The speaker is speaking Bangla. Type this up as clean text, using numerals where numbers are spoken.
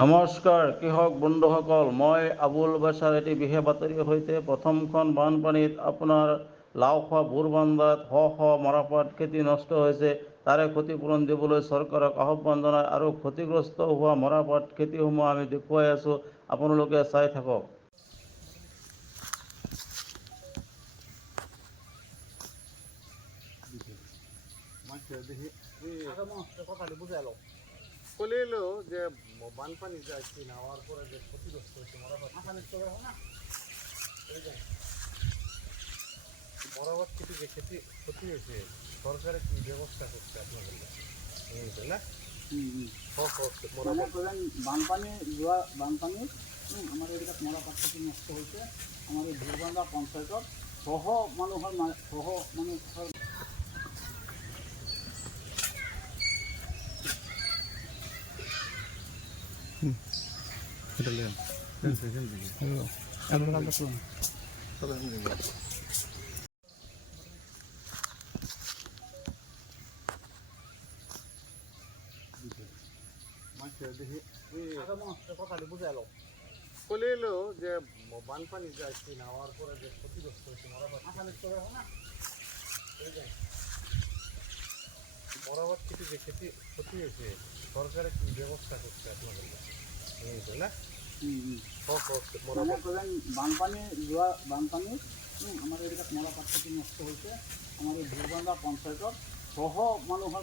নমস্কাৰ কৃষক বন্ধুসকল, মই আবুল বাছাৰ এটি বিশেষ বাতৰি সৈতে প্ৰথমখন বানপানীত আপোনাৰ লাওখোৱা বুৰবান্দাত শ মৰাপাট খেতি নষ্ট হৈছে। তাৰে ক্ষতিপূৰণ দিবলৈ চৰকাৰক আহ্বান জনায় আৰু ক্ষতিগ্ৰস্ত হোৱা মৰাপাট খেতিসমূহ আমি দেখুৱাই আছোঁ, আপোনালোকে চাই থাকক। কলিলো যে বানপানি যাচ্ছি নাওয়ার পরে যে ক্ষতিগ্রস্ত হয়েছে মরাবাদ ক্ষতি যে ক্ষতি হয়েছে সরকারের কি ব্যবস্থা করছে আপনাদের না বানপানী আমাৰ এইবিলাক মৰাপাট খেতি নষ্ট হৈছে। আমাৰ এই বুৰবান্দা পঞ্চায়তত সহ মানুহৰ কলিলো যে বানপানি যাচ্ছি নাওয়ার পরে যে ক্ষতিগ্রস্ত হয়েছে মরাবাদ ক্ষতি যে ক্ষতি হয়েছে সরকারের কি ব্যবস্থা করছে আপনাদের না বানপানী আমাৰ এইবিলাক মৰাপাট খেতি নষ্ট হৈছে। আমাৰ এই বুৰবান্দা পঞ্চায়তত সহ মানুহৰ